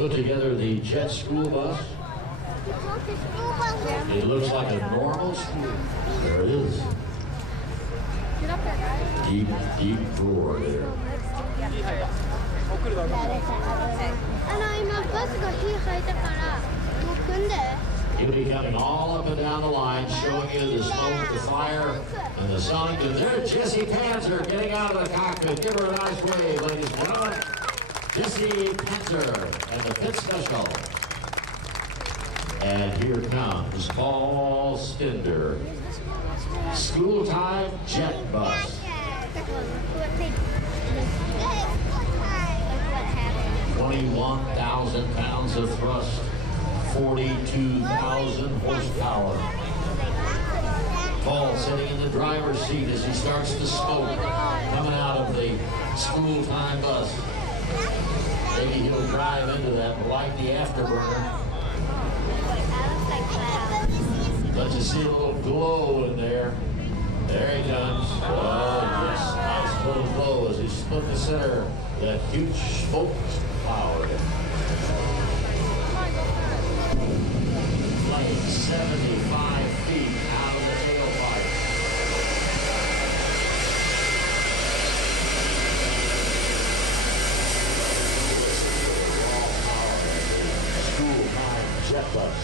put together the jet school bus. It looks like a normal school. There it is. Deep, deep roar there. He'll be coming all up and down the line, showing you the smoke, the fire, and the sonic. And there's Jessie Panzer getting out of the cockpit. Give her a nice wave, ladies and gentlemen. Jessie Panzer and the Pit Special. And here comes Paul Stinder. School time jet bus. 21,000 pounds of thrust, 42,000 horsepower. Paul sitting in the driver's seat as he starts to smoke coming out of the school time bus. Maybe he'll drive into that and light the afterburner. But you see a little glow in there. There he comes. Oh, yes, nice little glow as he split the center of that huge smoke cloud. Like 75 feet out of the tailpipe. School time jet bus.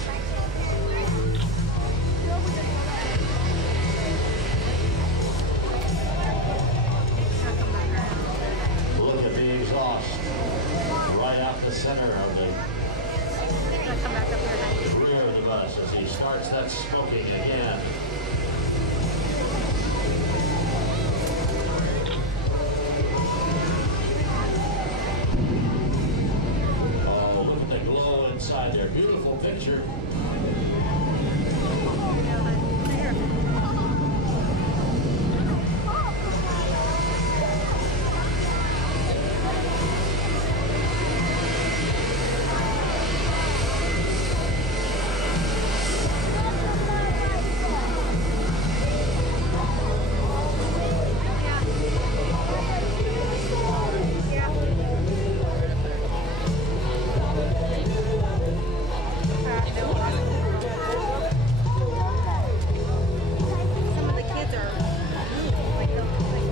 Right out the center of the rear of the bus as he starts that smoking again. Oh, look at the glow inside there. Beautiful picture.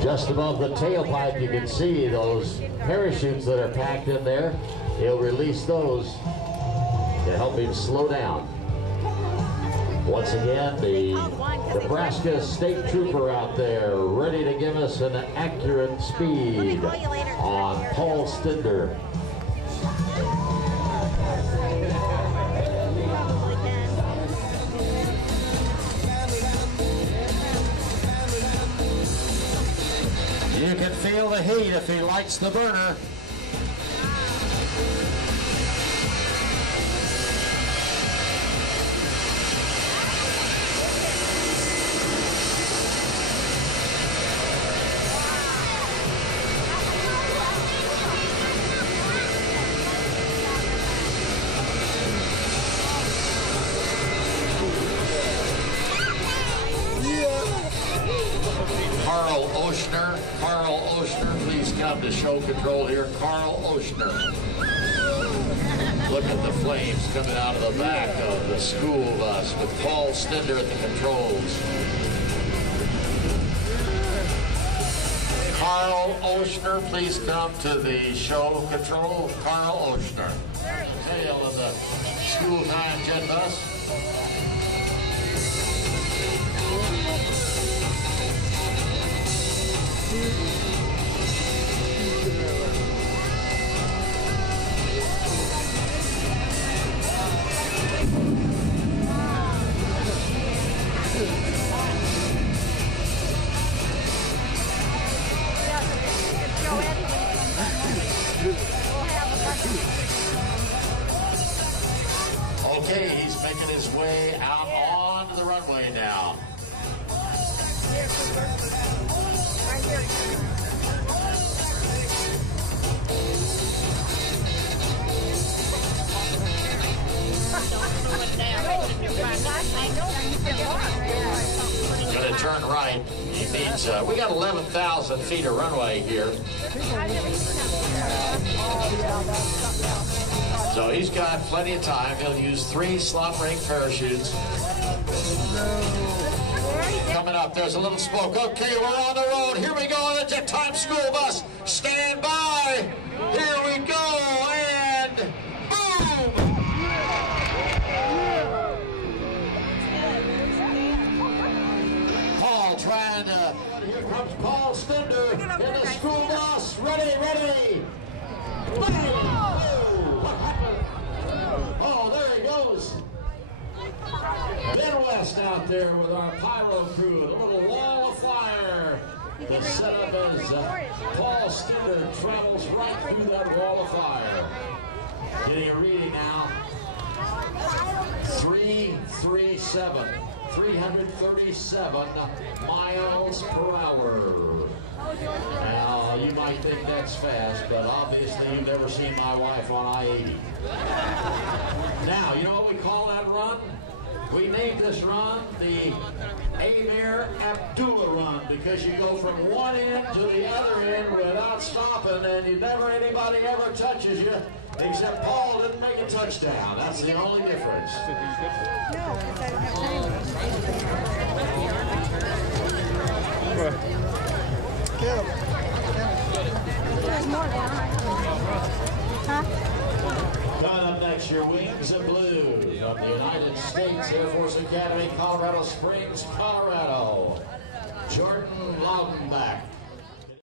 Just above the tailpipe, you can see those parachutes that are packed in there. He'll release those to help him slow down. Once again, the Nebraska State Trooper out there, ready to give us an accurate speed on Paul Stinder. You can feel the heat if he lights the burner. Carl Oshner, please come to show control here. Carl Oshner. Look at the flames coming out of the back of the school bus with Paul Stinder at the controls. Carl Oshner, please come to the show control. Carl Oshner. Tail of the school time jet bus. Okay, he's making his way out onto the runway now. Gonna turn right. He needs, we got 11,000 feet of runway here. So he's got plenty of time. He'll use 3 slot ring parachutes. Coming up, there's a little smoke. Okay, we're on the road. Here we go. It's a Times School bus. Stand by. Here we go. And boom! Paul trying to. Here comes Paul Stender in the school bus. Ready, ready. Oh, there he goes. Midwest out there with our pyro crew and a little wall of fire. The setup as Paul Stender travels right through that wall of fire. Getting a reading now. 337 miles per hour. Now, you might think that's fast, but obviously you've never seen my wife on I-80. Now, you know what we call that run? We named this run the Amir Abdullah run because you go from one end to the other end without stopping, and anybody ever touches you, except Paul didn't make a touchdown. That's the only difference. Coming up next, your Wings of Blue from the United States Air Force Academy, Colorado Springs, Colorado. Jordan Loudenbach.